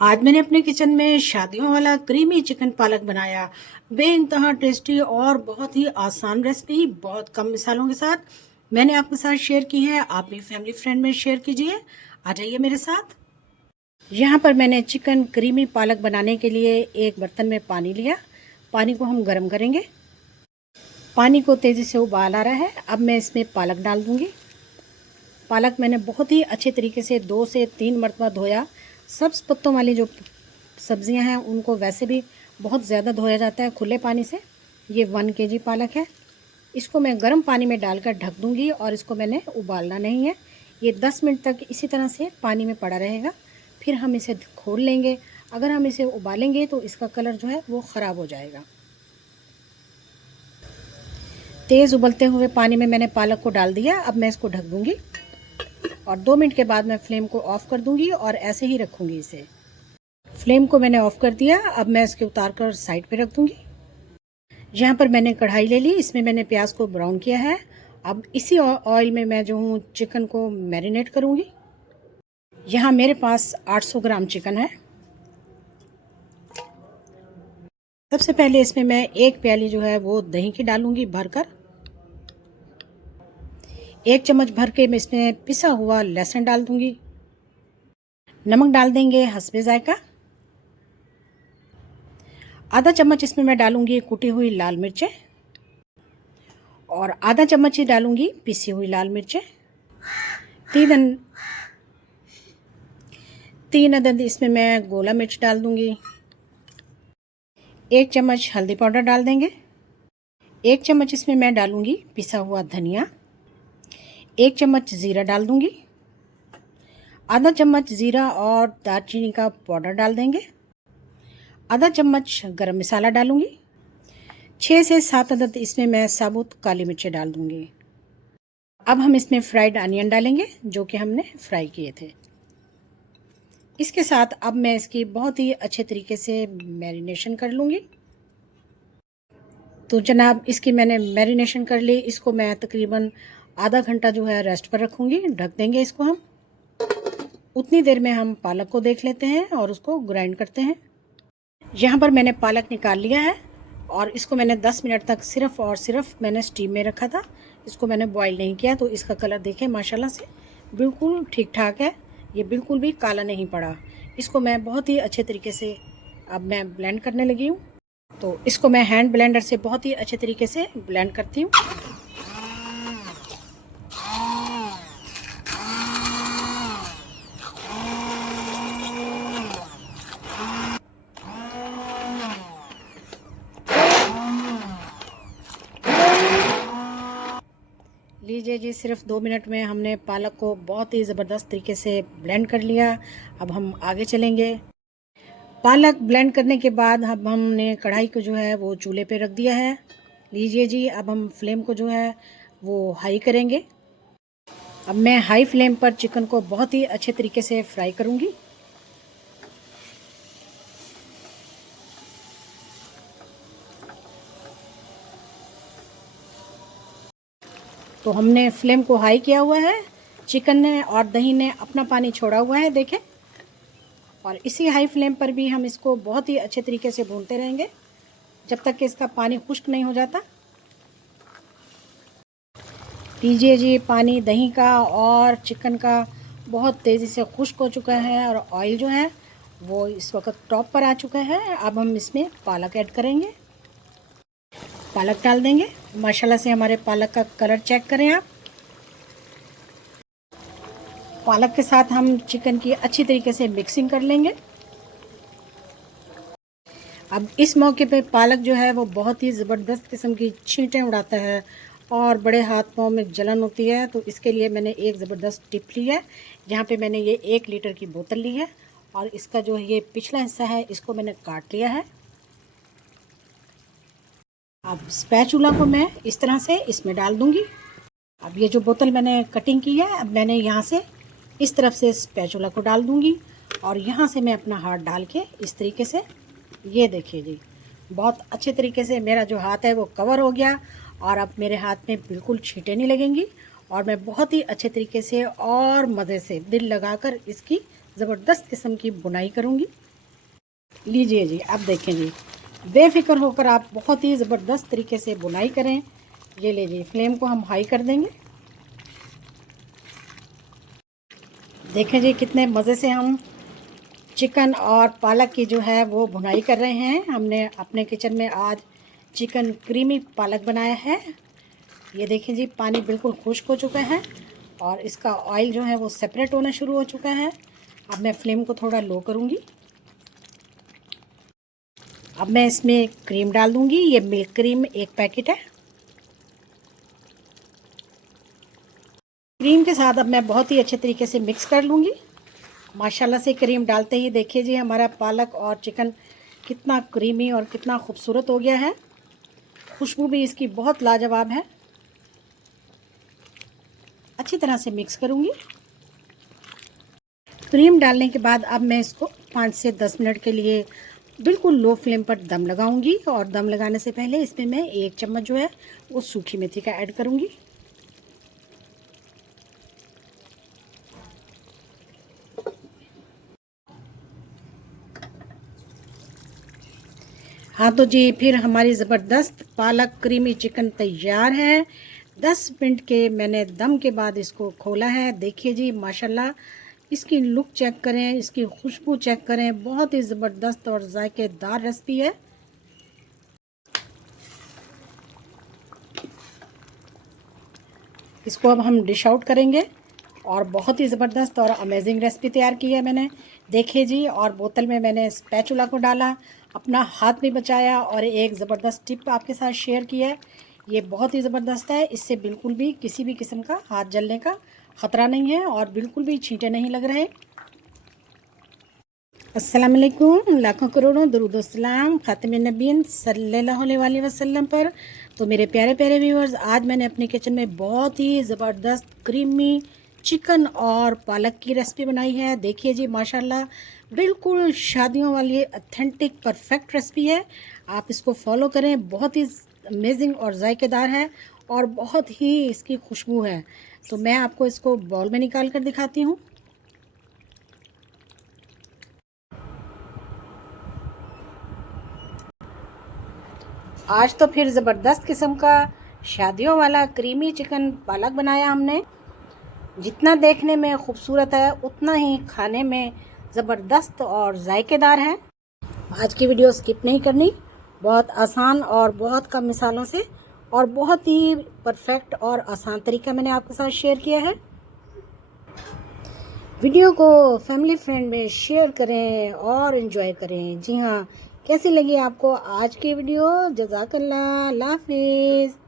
आज मैंने अपने किचन में शादियों वाला क्रीमी चिकन पालक बनाया। बेइंतहा टेस्टी और बहुत ही आसान रेसिपी, बहुत कम मसालों के साथ मैंने आपके साथ शेयर की है। आप भी फैमिली फ्रेंड में शेयर कीजिए। आ जाइए मेरे साथ। यहाँ पर मैंने चिकन क्रीमी पालक बनाने के लिए एक बर्तन में पानी लिया। पानी को हम गर्म करेंगे। पानी को तेज़ी से उबाल आ रहा है। अब मैं इसमें पालक डाल दूँगी। पालक मैंने बहुत ही अच्छे तरीके से 2 से 3 मरतबा धोया। सब्ज़ पत्तों वाली जो सब्ज़ियां हैं उनको वैसे भी बहुत ज़्यादा धोया जाता है खुले पानी से। ये 1 केजी पालक है। इसको मैं गर्म पानी में डालकर ढक दूंगी और इसको मैंने उबालना नहीं है। ये 10 मिनट तक इसी तरह से पानी में पड़ा रहेगा। फिर हम इसे खोल लेंगे। अगर हम इसे उबालेंगे तो इसका कलर जो है वो ख़राब हो जाएगा। तेज़ उबलते हुए पानी में मैंने पालक को डाल दिया। अब मैं इसको ढक दूंगी और 2 मिनट के बाद मैं फ्लेम को ऑफ़ कर दूंगी और ऐसे ही रखूंगी इसे। फ्लेम को मैंने ऑफ़ कर दिया। अब मैं इसके उतार कर साइड पे रख दूंगी। यहाँ पर मैंने कढ़ाई ले ली। इसमें मैंने प्याज को ब्राउन किया है। अब इसी ऑयल में मैं जो हूँ चिकन को मैरिनेट करूँगी। यहाँ मेरे पास 800 ग्राम चिकन है। सबसे पहले इसमें मैं 1 प्याली जो है वो दही की डालूंगी भरकर। 1 चम्मच भर के मैं इसमें पिसा हुआ लहसुन डाल दूंगी। नमक डाल देंगे हस्बे जायका। आधा चम्मच इसमें मैं डालूंगी कुटी हुई लाल मिर्चें और आधा चम्मच ही डालूंगी पिसी हुई लाल मिर्चें। 3 अदद इसमें मैं गोला मिर्च डाल दूंगी। 1 चम्मच हल्दी पाउडर डाल देंगे। 1 चम्मच इसमें मैं डालूंगी पिसा हुआ धनिया। 1 चम्मच ज़ीरा डाल दूंगी। आधा चम्मच ज़ीरा और दालचीनी का पाउडर डाल देंगे। आधा चम्मच गरम मसाला डालूंगी। 6 से 7 अदद इसमें मैं साबुत काली मिर्चें डाल दूंगी। अब हम इसमें फ्राइड अनियन डालेंगे जो कि हमने फ्राई किए थे। इसके साथ अब मैं इसकी बहुत ही अच्छे तरीके से मैरिनेशन कर लूँगी। तो जनाब इसकी मैंने मैरिनेशन कर ली। इसको मैं तकरीबन आधा घंटा जो है रेस्ट पर रखूँगी। ढक देंगे इसको हम। उतनी देर में हम पालक को देख लेते हैं और उसको ग्राइंड करते हैं। यहाँ पर मैंने पालक निकाल लिया है और इसको मैंने 10 मिनट तक सिर्फ़ और सिर्फ मैंने स्टीम में रखा था। इसको मैंने बॉईल नहीं किया। तो इसका कलर देखें माशाल्लाह से बिल्कुल ठीक ठाक है। ये बिल्कुल भी काला नहीं पड़ा। इसको मैं बहुत ही अच्छे तरीके से अब मैं ब्लेंड करने लगी हूँ। तो इसको मैं हैंड ब्लेंडर से बहुत ही अच्छे तरीके से ब्लेंड करती हूँ। लीजिए जी, सिर्फ 2 मिनट में हमने पालक को बहुत ही ज़बरदस्त तरीके से ब्लेंड कर लिया। अब हम आगे चलेंगे। पालक ब्लेंड करने के बाद अब हमने कढ़ाई को जो है वो चूल्हे पे रख दिया है। लीजिए जी, अब हम फ्लेम को जो है वो हाई करेंगे। अब मैं हाई फ्लेम पर चिकन को बहुत ही अच्छे तरीके से फ्राई करूँगी। तो हमने फ्लेम को हाई किया हुआ है। चिकन ने और दही ने अपना पानी छोड़ा हुआ है देखें। और इसी हाई फ्लेम पर भी हम इसको बहुत ही अच्छे तरीके से भूनते रहेंगे जब तक कि इसका पानी खुश्क नहीं हो जाता। लीजिए जी, पानी दही का और चिकन का बहुत तेज़ी से खुश्क हो चुका है और ऑयल जो है वो इस वक्त टॉप पर आ चुका है। अब हम इसमें पालक ऐड करेंगे। पालक डाल देंगे। माशाल्लाह से हमारे पालक का कलर चेक करें आप। पालक के साथ हम चिकन की अच्छी तरीके से मिक्सिंग कर लेंगे। अब इस मौके पे पालक जो है वो बहुत ही ज़बरदस्त किस्म की छींटें उड़ाता है और बड़े हाथ पाँव में जलन होती है। तो इसके लिए मैंने एक ज़बरदस्त टिप ली है। जहाँ पे मैंने ये 1 लीटर की बोतल ली है और इसका जो ये पिछला हिस्सा है इसको मैंने काट लिया है। अब स्पैचुला को मैं इस तरह से इसमें डाल दूँगी। अब ये जो बोतल मैंने कटिंग की है, अब मैंने यहाँ से इस तरफ से स्पैचुला को डाल दूँगी और यहाँ से मैं अपना हाथ डाल के इस तरीके से, ये देखिए जी, बहुत अच्छे तरीके से मेरा जो हाथ है वो कवर हो गया और अब मेरे हाथ में बिल्कुल छींटें नहीं लगेंगी और मैं बहुत ही अच्छे तरीके से और मज़े से दिल लगाकर इसकी ज़बरदस्त किस्म की बुनाई करूँगी। लीजिए जी, आप देखें जी, बेफिक्र होकर आप बहुत ही ज़बरदस्त तरीके से बुनाई करें। ये लीजिए, फ्लेम को हम हाई कर देंगे। देखें जी, कितने मज़े से हम चिकन और पालक की जो है वो भुनाई कर रहे हैं। हमने अपने किचन में आज चिकन क्रीमी पालक बनाया है। ये देखें जी, पानी बिल्कुल खुश्क हो चुका है और इसका ऑयल जो है वो सेपरेट होना शुरू हो चुका है। अब मैं फ्लेम को थोड़ा लो करूँगी। अब मैं इसमें क्रीम डाल दूँगी। ये मिल्क क्रीम 1 पैकेट है। क्रीम के साथ अब मैं बहुत ही अच्छे तरीके से मिक्स कर लूँगी। माशाल्लाह से क्रीम डालते ही देखिए जी, हमारा पालक और चिकन कितना क्रीमी और कितना खूबसूरत हो गया है। खुशबू भी इसकी बहुत लाजवाब है। अच्छी तरह से मिक्स करूँगी। क्रीम डालने के बाद अब मैं इसको 5 से 10 मिनट के लिए बिल्कुल लो फ्लेम पर दम लगाऊंगी। और दम लगाने से पहले इसमें मैं 1 चम्मच जो है वो सूखी मेथी का ऐड करूँगी। हाँ तो जी, फिर हमारी ज़बरदस्त पालक क्रीमी चिकन तैयार है। 10 मिनट के मैंने दम के बाद इसको खोला है। देखिए जी, माशाल्लाह इसकी लुक चेक करें, इसकी खुशबू चेक करें, बहुत ही ज़बरदस्त और जायकेदार रेसिपी है। इसको अब हम डिश आउट करेंगे और बहुत ही ज़बरदस्त और अमेजिंग रेसिपी तैयार की है मैंने। देखिए जी, और बोतल में मैंने स्पैचुला को डाला, अपना हाथ भी बचाया और एक ज़बरदस्त टिप आपके साथ शेयर की है। ये बहुत ही ज़बरदस्त है। इससे बिल्कुल भी किसी भी किस्म का हाथ जलने का ख़तरा नहीं है और बिल्कुल भी छींटे नहीं लग रहे। अस्सलाम वालेकुम, लाखों करोड़ों दरूद सलाम ख़ातिम नबीन सल्लल्लाहु अलैहि वसल्लम पर। तो मेरे प्यारे प्यारे व्यूअर्स, आज मैंने अपने किचन में बहुत ही ज़बरदस्त क्रीमी चिकन और पालक की रेसिपी बनाई है। देखिए जी, माशाल्लाह बिल्कुल शादियों वाली ऑथेंटिक परफेक्ट रेसिपी है। आप इसको फॉलो करें। बहुत ही अमेजिंग और जायकेदार है और बहुत ही इसकी खुशबू है। तो मैं आपको इसको बाउल में निकाल कर दिखाती हूँ। आज तो फिर ज़बरदस्त किस्म का शादियों वाला क्रीमी चिकन पालक बनाया हमने। जितना देखने में खूबसूरत है उतना ही खाने में ज़बरदस्त और जायकेदार है। आज की वीडियो स्किप नहीं करनी। बहुत आसान और बहुत कम मिसालों से और बहुत ही परफेक्ट और आसान तरीका मैंने आपके साथ शेयर किया है। वीडियो को फैमिली फ्रेंड में शेयर करें और एंजॉय करें। जी हाँ, कैसी लगी आपको आज की वीडियो? जज़ाकल्लाह, अल्लाह हाफिज़।